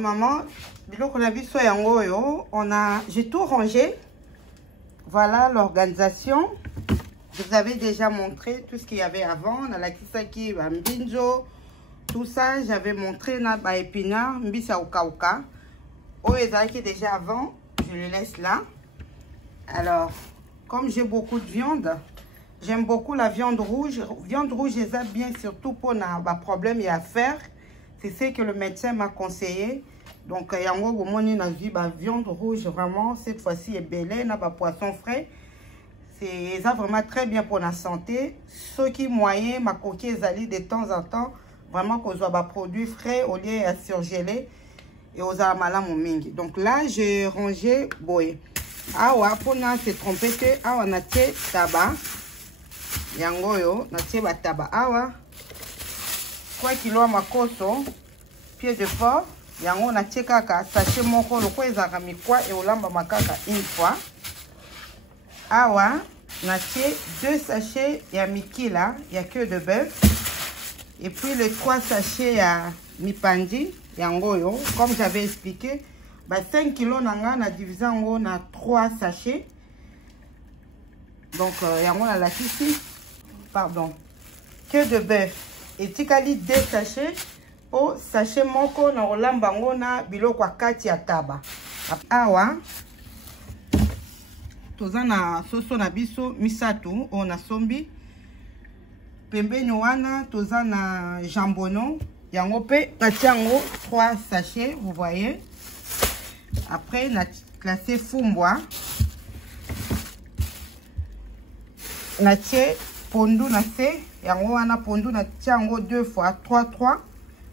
maman, j'ai tout rangé. Voilà l'organisation. Je vous avais déjà montré tout ce qu'il y avait avant. On a la kisaki, mbinjo, tout ça. J'avais montré na ba épinard, mbisa ukauka. Oh, qui déjà avant, je le laisse là. Alors, comme j'ai beaucoup de viande, j'aime beaucoup la viande rouge. Viande rouge, je les aime bien, surtout pour un problème à faire. C'est ce que le médecin m'a conseillé. Donc, il y a un viande rouge, vraiment, cette fois-ci, est belle, il y a un poisson frais. C'est vraiment très bien pour la santé. Ceux qui moyens, ma coquille, de temps en temps, vraiment qu'on soit des produits frais au lieu de surgeler et aux amalams mingi. Donc là, j'ai rangé boy. Ah ouais, pour nous, c'est trompé que ah on a té tabac. Yango yo, na té ba tabac. Ah ouais. 3 kilos makoso, pied de porc. Yango na té kaka sachet moko loko ezaka mikwa et olamba makaka une fois. Ah ouais, na té 2 sachets ya mikila, ya queue de bœuf. Et puis les 3 sachets ya mipandi, yango yo, comme j'avais expliqué, bah 5 kilos nanga na divisé en 3 sachets. Donc yango na la ici, pardon, queue de bœuf. Et tikali 2 sachets au sachet moko na olambango na biloko 4 ya taba. Awa toza na soso na biso misatu on a sombi. Pembeni wana toza na jambono yango pe natiango 3 sachets, vous voyez. Après na classé fumbwa na tie pondu na se yango wana pondu na tiango 2 fois 3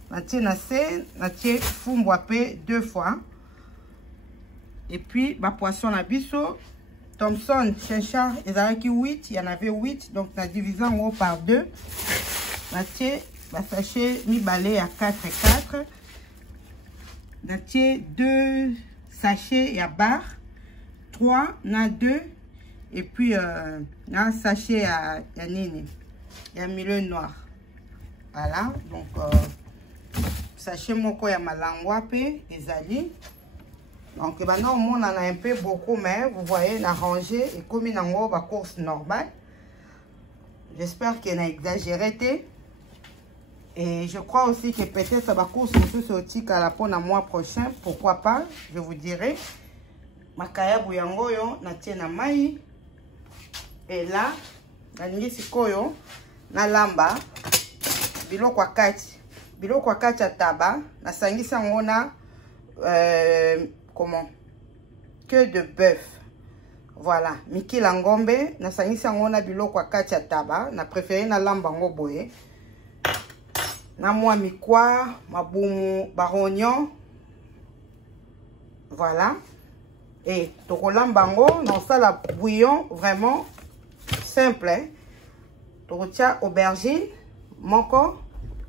na tie na se na tie fumbwa pe 2 fois. Et puis ba poisson na biso Thomson, Chenchard, ils avaient 8, il y en avait 8, donc on a divisé en gros par 2. Natie, sachet mi balai à 4 et 4. Natie 2 sachets à barre, 3, na 2, et puis un sachet à nini, il y a milieu noir. Voilà, donc sachet moko ya malangwa pe ezali. Donc, maintenant, on en a un peu beaucoup, mais vous voyez, on a rangé et comme il y a une course normale. J'espère qu'il n'a exagéré. Et je crois aussi que peut-être ça va course aussi à la peau le mois prochain. Pourquoi pas, je vous dirai. Makaya buyango yo na tiena mai. Et là, na ningisi koyo na lamba biloko wakati. Biloko wakati ya taba na sangisa ngona comment queue de bœuf. Voilà, Miki Langombe, na sangisa ngona biloko wakati ya taba, na préféré na lamba ngo boye. Na moi mikwa, mabumu, barognon. Voilà. Et toko lamba ngo, non ça la bouillon vraiment simple. Hein? Toko tia aubergine, moko,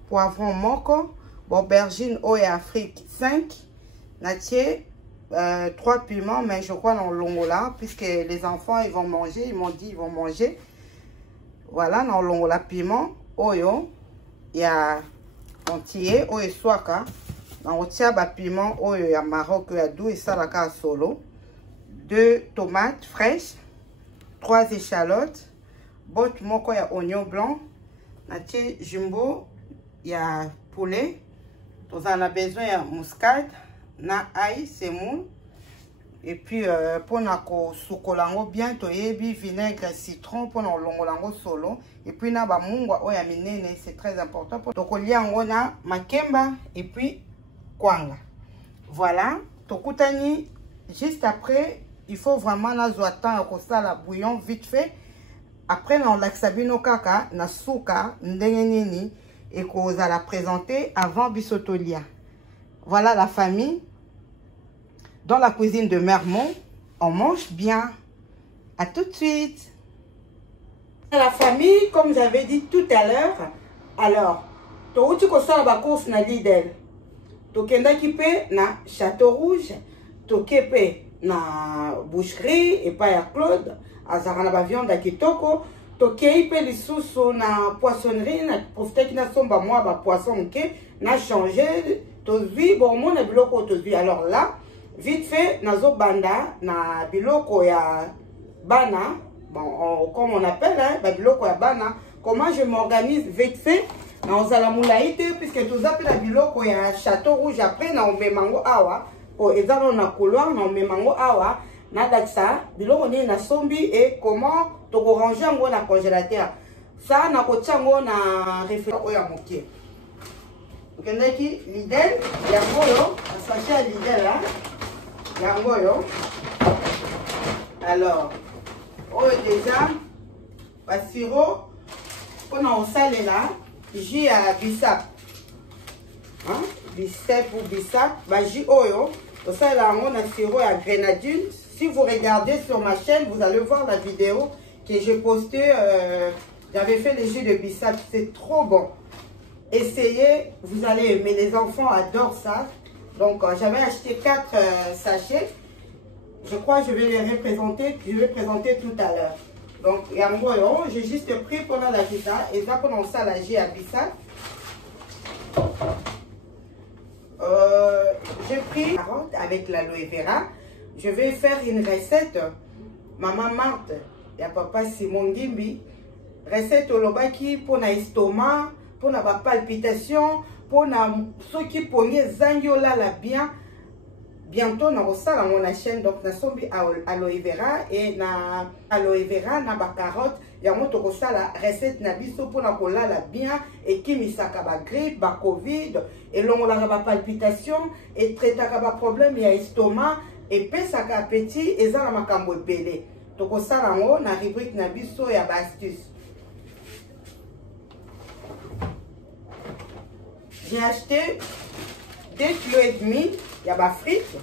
poivron moko, aubergine au et Afrique 5. Natie 3 piments, mais je crois dans l'ongola, puisque les enfants ils vont manger, ils m'ont dit ils vont manger. Voilà, dans l'ongola piment, oyo, il y a entier, oyo swaka, dans le ba piment, oyo ya Maroc, ya dou et salaka solo, 2 tomates fraîches, 3 échalotes, botte moko ya oignon blanc, natie jumbo, il y a poulet, vous en avez besoin de muscade. Na ail semoun et puis pour na ko sukolango bien to yebi vinaigre citron pour na longolango solo et puis na ba mungwa oya minene, c'est très important pour to kolia ngo na makemba et puis kwanga. Voilà, to kutani juste après, il faut vraiment na zoatan ko sala bouillon vite fait. Après na laxabino kaka na suka ndenge nini et ko za la présenter avant bisotolia. Voilà la famille. Dans la cuisine de Mermont, on mange bien. À tout de suite. La famille, comme j'avais dit tout à l'heure, alors, tu as la course na Lidl. Tu as na Château Rouge. Tu as na boucherie et pas à Claude. Azara na viande à Kitoko. Tu as les sous na poissonnerie. Na profité qui na somba moi ba poisson na changé. tozui bon mona biloko tozui. Alors là vite fait nazo banda na biloko ya bana, bon comme on appelle hein, ba biloko ya bana. Comment je m'organise vite fait na ozala mulaite puisque toza pe na biloko ya Château Rouge. Après na omemango awa po ezalo na couloir na omemango awa na daksa biloko ni na sombi et comment to ranger yango na congélateur. Ça na kochango na référence ya mokie. Okendaki Lidl yango yo, sachet ya Lidl là. Yango yo. Alors, déjà ba sirop on a salé là, jus à bissap. Hein? Bissap ou bissap, bah jus oyo. Au salé là on a sirop à grenadine. Si vous regardez sur ma chaîne, vous allez voir la vidéo que j'ai postée. J'avais fait les jus de bissap, c'est trop bon. Essayez, vous allez aimer. Les enfants adorent ça. Donc j'avais acheté 4 sachets. Je crois que je vais les représenter. Je vais présenter tout à l'heure. Donc j'ai juste pris pendant la pizza et ça pendant ça la j'ai à bissap. J'ai pris carotte avec l'aloe vera. Je vais faire une recette. Maman Marthe et papa Simon Gimbi. Recette au lobaki pour na estomac, pour na palpitation, pour na ceux qui pogné zangiola la bien. Bientôt na osala mon chaîne donc na sombi aloe vera et na aloe vera na ba carotte ya moto ko sala recette na biso pour na kolala bien et qui misaka ba grippe ba covid et longola ba palpitation et traitaka ba problème ya estomac et pesaka appétit et za na makambo ebele to ko sala ngo na rubrique na biso ya ba astuce. J'ai acheté 2,5 kg ya ba frites.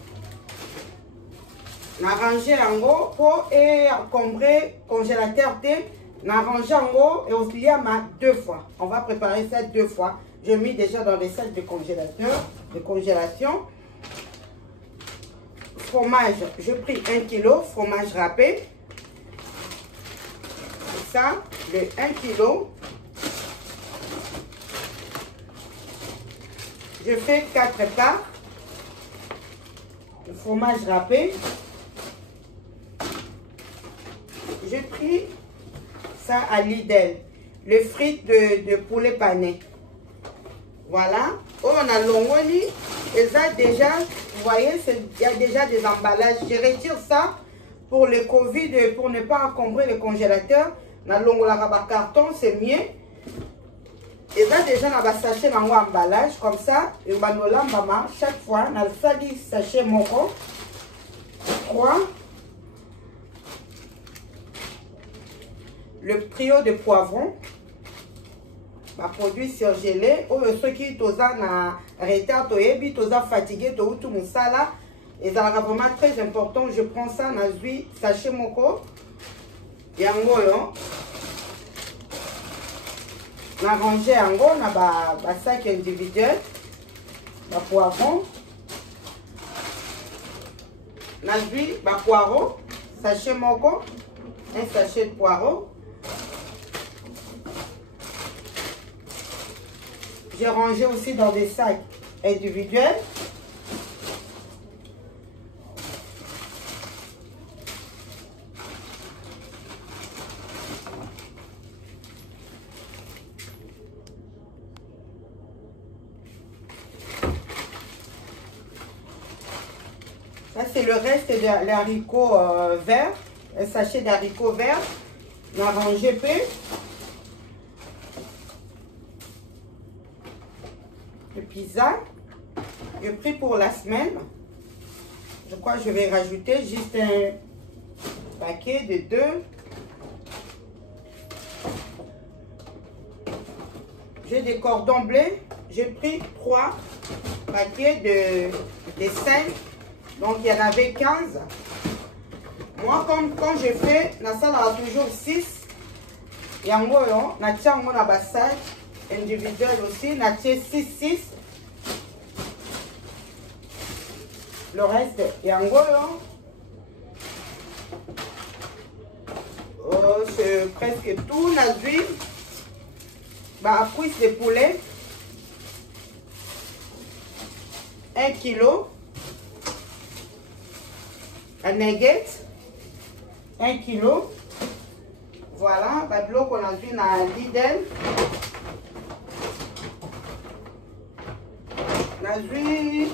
Na rangé yango pour encombrer congélateur té. Na rangé yango et aussi ma 2 fois. On va préparer ça 2 fois. Je mis déjà dans les sacs de congélateur, de congélation. Fromage, j'ai pris 1 kg fromage râpé. Ça, le 1 kg. Je fais 4 parts. Le fromage râpé. J'ai pris ça à Lidl. Les frites de poulet pané. Voilà. Oh, on a l'ongoli. Et ça déjà, vous voyez, il y a déjà des emballages. Je retire ça pour le Covid, pour ne pas encombrer le congélateur. Na l'ongola carton, c'est mieux. Et là déjà, on va sachet dans l'emballage comme ça. Et on va nous l'emballage chaque fois. On a le sali sachet moko. 3. Le trio de poivrons. Ma produit surgelé. Ou ceux qui sont en retard, qui sont fatigués, tout ça là. Et ça est vraiment très important. Je prends ça dans le sachet moko. Et en gros, on a rangé en gros, on a un sac individuel, un poivron, on a vu un poireau, sachet moko, un sachet de poireau. J'ai rangé aussi dans des sacs individuels. Ça, c'est le reste des haricots verts. Un sachet d'haricots verts. On a rangé peu. Le pizza. J'ai pris pour la semaine. Je crois que je vais rajouter juste un paquet de 2. J'ai des cordons bleus. J'ai pris 3 paquets de 5. Donc, il y en avait 15. Moi, quand je fais, la salle a toujours 6. Et en gros, on a un sac individuel aussi. On a 6. Le reste, et en gros, c'est presque tout. On a vu cuisse de poulet. 1 kg à nuggets 1 kg. Voilà, babilo qu'on a vu dans Lidl. On a vu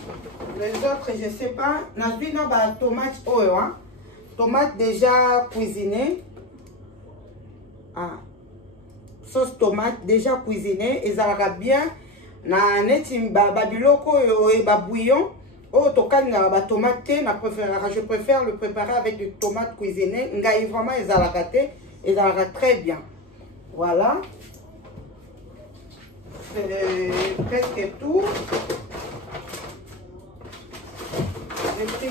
les autres, je sais pas. On a vu dans la tomate oil, hein. Tomate déjà cuisinée. Ah. Sauce tomate déjà cuisinée. Et ça va bien. Na neti babilo ko et bouillon. Oh, tokanga ba tomate, je préfère le préparer avec des tomates cuisinées. Ngai vraiment ils a et ça va très bien. Voilà. C'est presque tout. J'ai pris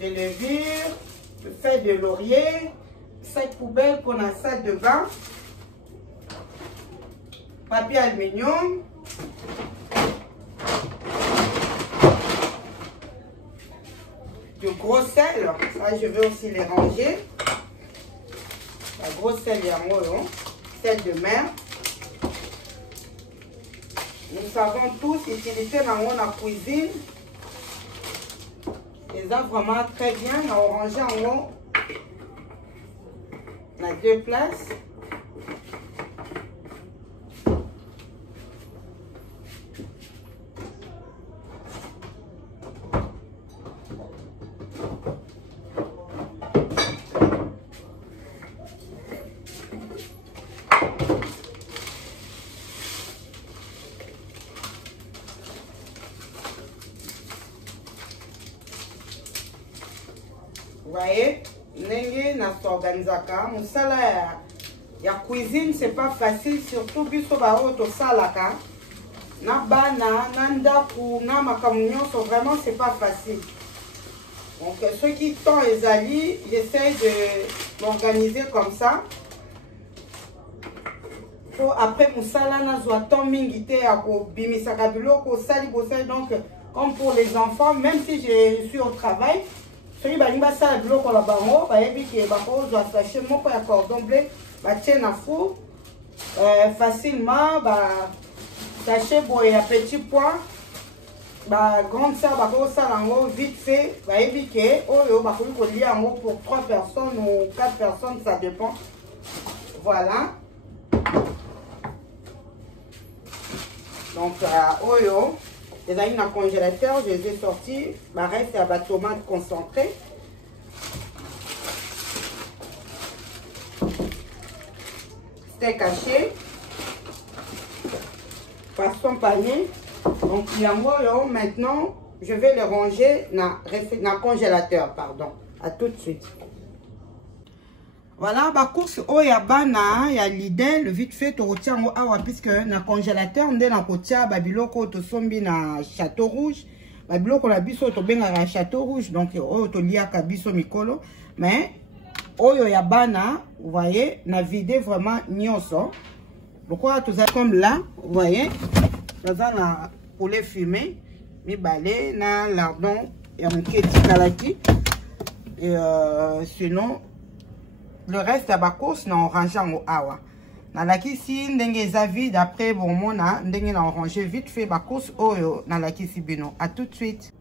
de levure, de feuilles de laurier, sac poubelle qu'on a ça de bain, papier aluminium. Du gros sel, ça je vais aussi les ranger. La grosse sel, il y a moi, sel de mer. Nous savons tous utiliser dans la cuisine. Et ça vraiment très bien. On a rangé en haut. On a 2 places. Vous voyez, nenge na s'organisaka, musala ya cuisine c'est pas facile, surtout biso ba auto salaka. Na bana, na ndaku, na makamunyo, vraiment c'est pas facile. Donc ceux qui sont les alliés, j'essaie de m'organiser comme ça. Pour après musala na zoaton mingite ya ko bimisaka biloko sali bosai, donc comme pour les enfants, même si je suis au travail. Celui qui a ça, le bloc, on l'a bango, il va attacher mon cordon bleu, tiens à four facilement, attacher pour un petit point, grande ça, vite fait, pour 3 personnes ou 4 personnes, ça dépend. Voilà. Donc, oyo. Les amis dans le congélateur, je les ai sortis. Reste à la tomate concentrée. Steak haché. Poisson pané. Donc, il y a moi, maintenant, je vais les ranger dans le congélateur. Pardon. À tout de suite. Voilà, ma course oyabana, il y a Lidl, vite fait, tu retiens puisque dans le congélateur, on est dans le côté, babiloko, tu sombi na Château Rouge, babiloko la biso, tu bien à Château Rouge, donc tu lis à kabiso mikolo, mais oyabana, vous voyez, na vidé vraiment nyoso. Pourquoi tout ça comme là, vous voyez, dans un poulet fumé, mi balé, na lardon, et un keti kalaki, et sinon, le reste de la course, on range en awa. Dans la kisi, ndenge vide après bon mona, ndenge on range vite fait la course oyo dans la kisi bino. À tout de suite.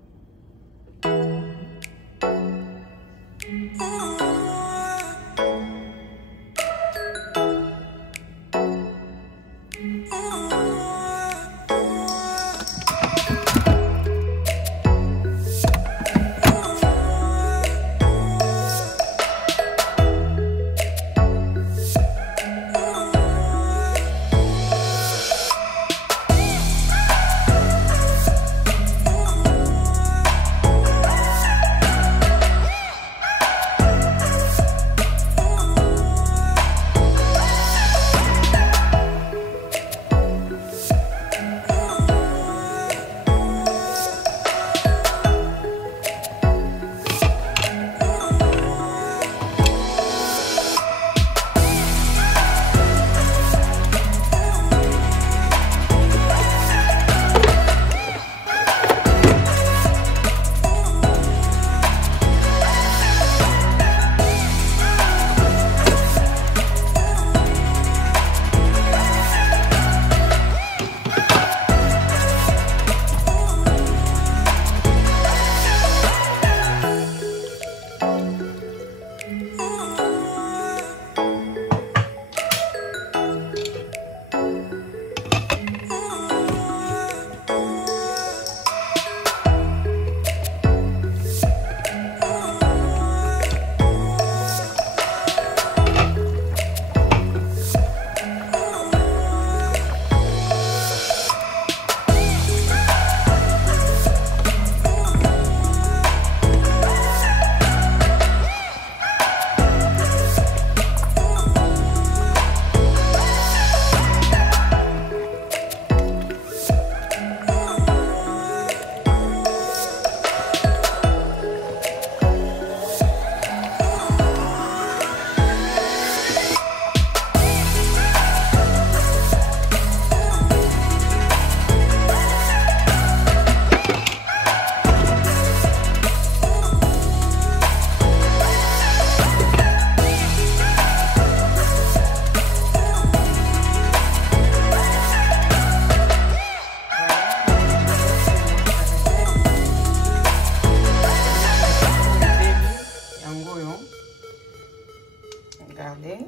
Regardez.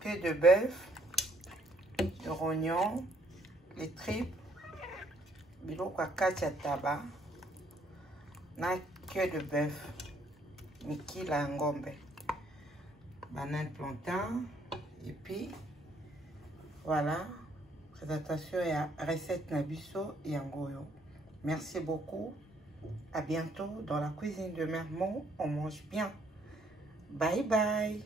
Que de bœuf, de rognon, les tripes, biloko kati tabac, na queue de bœuf, mikila ngombe, banane plantain, et puis voilà, présentation et recette nabiso yangoyo. Merci beaucoup, à bientôt dans la cuisine de Mermont, on mange bien. Bye bye.